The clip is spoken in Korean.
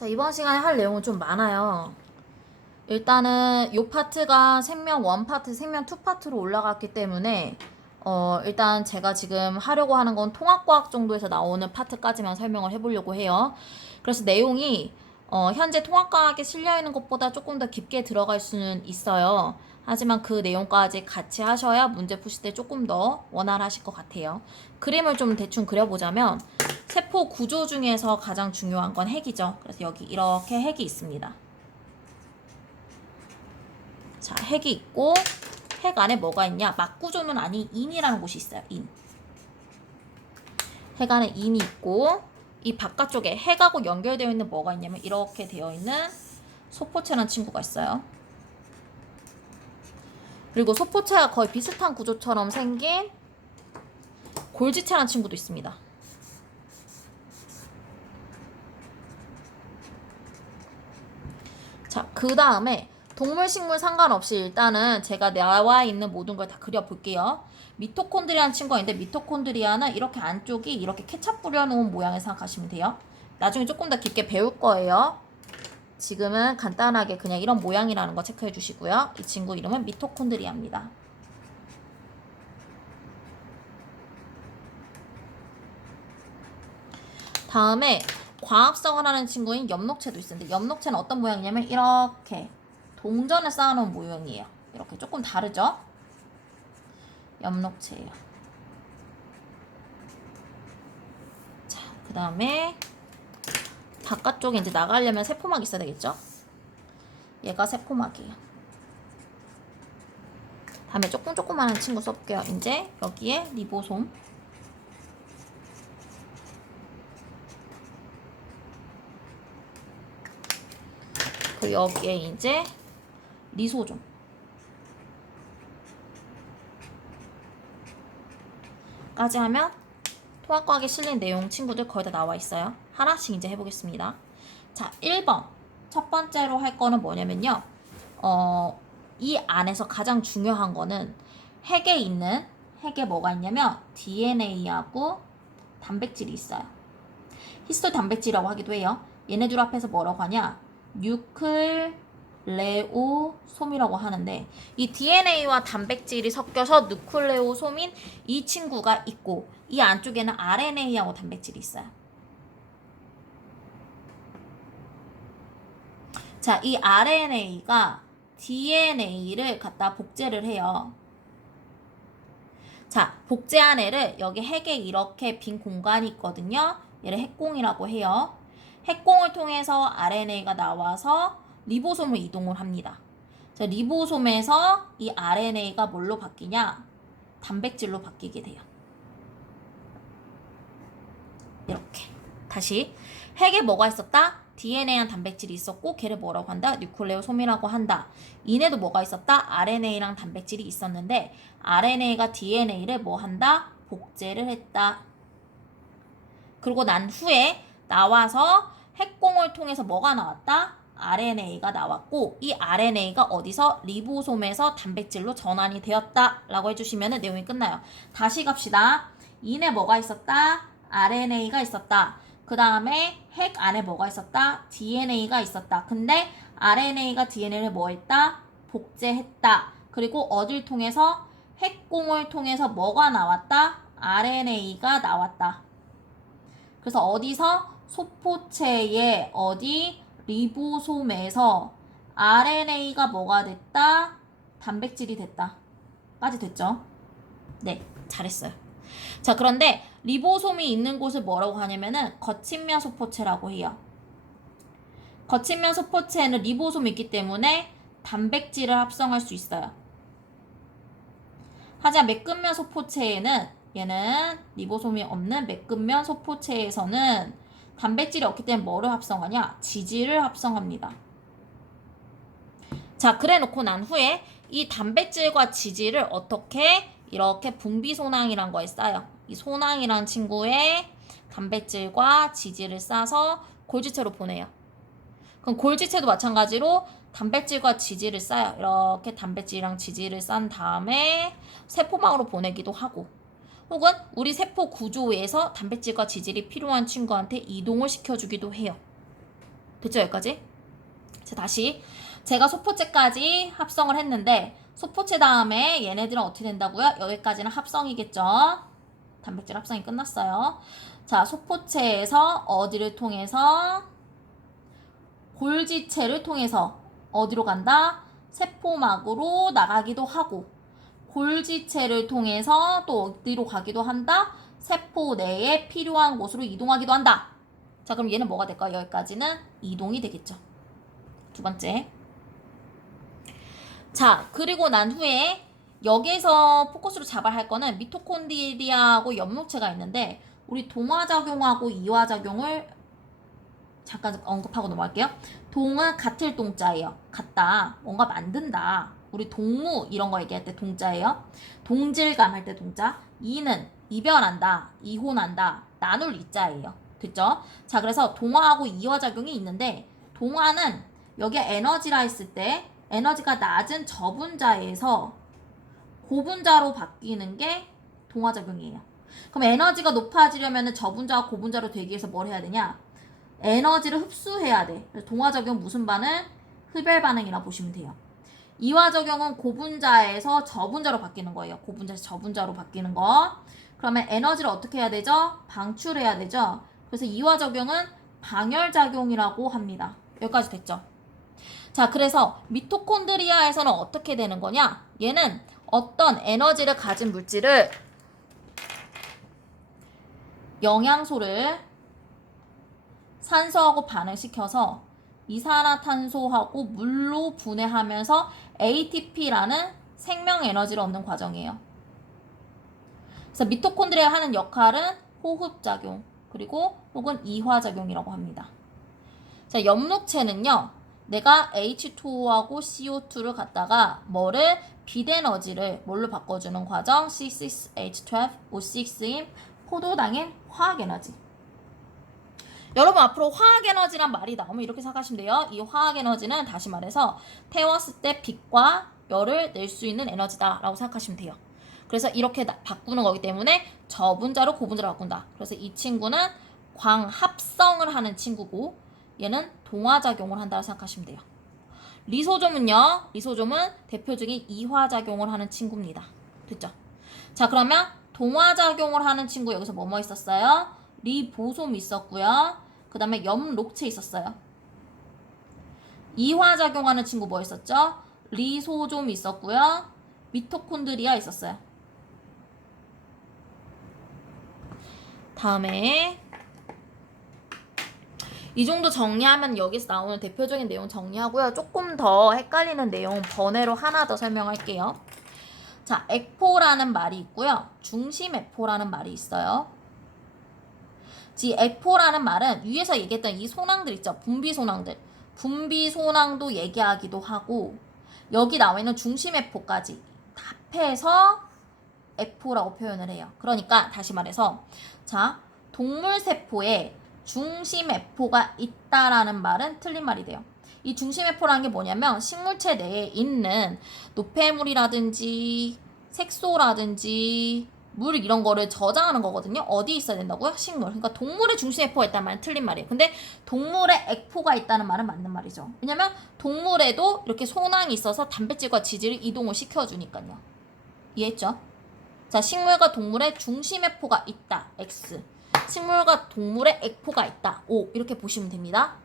자, 이번 시간에 할 내용은 좀 많아요. 일단은 요 파트가 생명 1 파트, 생명 2 파트로 올라갔기 때문에 일단 제가 지금 하려고 하는 건 통합과학 정도에서 나오는 파트까지만 설명을 해보려고 해요. 그래서 내용이 현재 통합과학에 실려있는 것보다 조금 더 깊게 들어갈 수는 있어요. 하지만 그 내용까지 같이 하셔야 문제 푸실 때 조금 더 원활하실 것 같아요. 그림을 좀 대충 그려보자면 세포 구조 중에서 가장 중요한 건 핵이죠. 그래서 여기 이렇게 핵이 있습니다. 자, 핵이 있고 핵 안에 뭐가 있냐? 막구조는 아닌 인이라는 곳이 있어요. 인. 핵 안에 인이 있고 이 바깥쪽에 핵하고 연결되어 있는 뭐가 있냐면 이렇게 되어 있는 소포체라는 친구가 있어요. 그리고 소포체와 거의 비슷한 구조처럼 생긴 골지체라는 친구도 있습니다. 자, 그 다음에 동물, 식물 상관없이 일단은 제가 나와 있는 모든 걸 다 그려볼게요. 미토콘드리아라는 친구가 있는데 미토콘드리아는 이렇게 안쪽이 이렇게 케찹 뿌려놓은 모양을 생각하시면 돼요. 나중에 조금 더 깊게 배울 거예요. 지금은 간단하게 그냥 이런 모양이라는 거 체크해 주시고요. 이 친구 이름은 미토콘드리아입니다. 다음에 광합성을 하는 친구인 엽록체도 있었는데 엽록체는 어떤 모양이냐면 이렇게 동전을 쌓아놓은 모형이에요. 이렇게 조금 다르죠? 엽록체예요. 자, 그 다음에 바깥쪽에 이제 나가려면 세포막이 있어야 되겠죠? 얘가 세포막이에요. 다음에 조그만한 친구 써볼게요. 이제 여기에 리보솜. 그 여기에 이제 리소좀. 까지 하면 통합과학에 실린 내용 친구들 거의 다 나와 있어요. 하나씩 이제 해보겠습니다. 자, 1번. 첫 번째로 할 거는 뭐냐면요. 이 안에서 가장 중요한 거는 핵에 뭐가 있냐면 DNA하고 단백질이 있어요. 히스토 단백질이라고 하기도 해요. 얘네들 앞에서 뭐라고 하냐? 뉴클레오솜이라고 하는데 이 DNA와 단백질이 섞여서 누클레오솜인 이 친구가 있고 이 안쪽에는 RNA하고 단백질이 있어요. 자, 이 RNA가 DNA를 갖다 복제를 해요. 자, 복제한 애를 여기 핵에 이렇게 빈 공간이 있거든요. 얘를 핵공이라고 해요. 핵공을 통해서 RNA가 나와서 리보솜으로 이동을 합니다. 자, 리보솜에서 이 RNA가 뭘로 바뀌냐? 단백질로 바뀌게 돼요. 이렇게. 다시. 핵에 뭐가 있었다? DNA랑 단백질이 있었고 걔를 뭐라고 한다? 뉴클레오솜이라고 한다. 이내도 뭐가 있었다? RNA랑 단백질이 있었는데 RNA가 DNA를 뭐 한다? 복제를 했다. 그리고 난 후에 나와서 핵공을 통해서 뭐가 나왔다? RNA가 나왔고 이 RNA가 어디서? 리보솜에서 단백질로 전환이 되었다 라고 해주시면 내용이 끝나요. 다시 갑시다. 이내 뭐가 있었다? RNA가 있었다. 그 다음에 핵 안에 뭐가 있었다? DNA가 있었다. 근데 RNA가 DNA를 뭐 했다? 복제했다. 그리고 어딜 통해서? 핵공을 통해서 뭐가 나왔다? RNA가 나왔다. 그래서 어디서? 소포체의 어디? 리보솜에서 RNA가 뭐가 됐다? 단백질이 됐다. 까지 됐죠? 네, 잘했어요. 자, 그런데 리보솜이 있는 곳을 뭐라고 하냐면은 거친면 소포체라고 해요. 거친면 소포체에는 리보솜이 있기 때문에 단백질을 합성할 수 있어요. 하지만 매끈면 소포체에는 얘는 리보솜이 없는 매끈면 소포체에서는 단백질이 없기 때문에 뭐를 합성하냐? 지질을 합성합니다. 자, 그래 놓고 난 후에 이 단백질과 지질을 어떻게 이렇게 분비소낭이란 거에 싸요. 이 소낭이란 친구에 단백질과 지질을 싸서 골지체로 보내요. 그럼 골지체도 마찬가지로 단백질과 지질을 싸요. 이렇게 단백질이랑 지질을 싼 다음에 세포막으로 보내기도 하고 혹은 우리 세포 구조에서 단백질과 지질이 필요한 친구한테 이동을 시켜주기도 해요. 됐죠, 여기까지? 자, 다시. 제가 소포체까지 합성을 했는데 소포체 다음에 얘네들은 어떻게 된다고요? 여기까지는 합성이겠죠? 단백질 합성이 끝났어요. 자, 소포체에서 어디를 통해서? 골지체를 통해서 어디로 간다? 세포막으로 나가기도 하고, 골지체를 통해서 또 어디로 가기도 한다? 세포 내에 필요한 곳으로 이동하기도 한다. 자, 그럼 얘는 뭐가 될까요? 여기까지는 이동이 되겠죠. 두 번째. 자, 그리고 난 후에 여기에서 포커스로 잡아야 할 거는 미토콘드리아하고 엽록체가 있는데, 우리 동화작용하고 이화작용을 잠깐 언급하고 넘어갈게요. 동은 같을 동자예요. 같다. 뭔가 만든다. 우리 동무 이런 거 얘기할 때 동자예요. 동질감 할 때 동자. 이는 이별한다. 이혼한다. 나눌 이자예요. 됐죠? 자, 그래서 동화하고 이화작용이 있는데, 동화는 여기에 에너지라 했을 때 에너지가 낮은 저분자에서 고분자로 바뀌는 게 동화작용이에요. 그럼 에너지가 높아지려면 저분자와 고분자로 되기 위해서 뭘 해야 되냐? 에너지를 흡수해야 돼. 그래서 동화작용 무슨 반응? 흡열 반응이라 보시면 돼요. 이화작용은 고분자에서 저분자로 바뀌는 거예요. 고분자에서 저분자로 바뀌는 거. 그러면 에너지를 어떻게 해야 되죠? 방출해야 되죠. 그래서 이화작용은 방열작용이라고 합니다. 여기까지 됐죠? 자, 그래서 미토콘드리아에서는 어떻게 되는 거냐? 얘는 어떤 에너지를 가진 물질을 영양소를 산소하고 반응시켜서 이산화탄소하고 물로 분해하면서 ATP라는 생명 에너지를 얻는 과정이에요. 그래서 미토콘드리아가 하는 역할은 호흡작용, 그리고 혹은 이화작용이라고 합니다. 자, 엽록체는요, 내가 H2O하고 CO2를 갖다가 뭐를 빛에너지를 뭘로 바꿔주는 과정? C6H12O6인 포도당인 화학에너지. 여러분, 앞으로 화학에너지란 말이 나오면 이렇게 생각하시면 돼요. 이 화학에너지는 다시 말해서 태웠을 때 빛과 열을 낼 수 있는 에너지다 라고 생각하시면 돼요. 그래서 이렇게 바꾸는 거기 때문에 저분자로 고분자로 바꾼다. 그래서 이 친구는 광합성을 하는 친구고, 얘는 동화작용을 한다고 생각하시면 돼요. 리소좀은요, 리소좀은 대표적인 이화작용을 하는 친구입니다. 됐죠? 자, 그러면 동화작용을 하는 친구 여기서 뭐뭐 있었어요? 리보솜 있었고요. 그 다음에 엽록체 있었어요. 이화작용하는 친구 뭐 있었죠? 리소좀 있었고요. 미토콘드리아 있었어요. 다음에 이 정도 정리하면 여기서 나오는 대표적인 내용 정리하고요. 조금 더 헷갈리는 내용 번외로 하나 더 설명할게요. 자, 에포라는 말이 있고요. 중심 에포라는 말이 있어요. 이 에포라는 말은 위에서 얘기했던 이 소낭들 있죠. 분비소낭들. 분비소낭도 얘기하기도 하고, 여기 나와 있는 중심 에포까지 합해서 에포라고 표현을 해요. 그러니까 다시 말해서, 자, 동물 세포에 중심 에포가 있다라는 말은 틀린 말이 돼요. 이 중심 에포라는 게 뭐냐면 식물체 내에 있는 노폐물이라든지 색소라든지 물 이런 거를 저장하는 거거든요. 어디에 있어야 된다고요? 식물. 그러니까 동물의 중심 에포가 있다는 말은 틀린 말이에요. 근데 동물의 에포가 있다는 말은 맞는 말이죠. 왜냐면 동물에도 이렇게 소낭이 있어서 단백질과 지질을 이동을 시켜주니까요. 이해했죠? 자, 식물과 동물의 중심 에포가 있다. X. 식물과 동물의 에포가 있다. O. 이렇게 보시면 됩니다.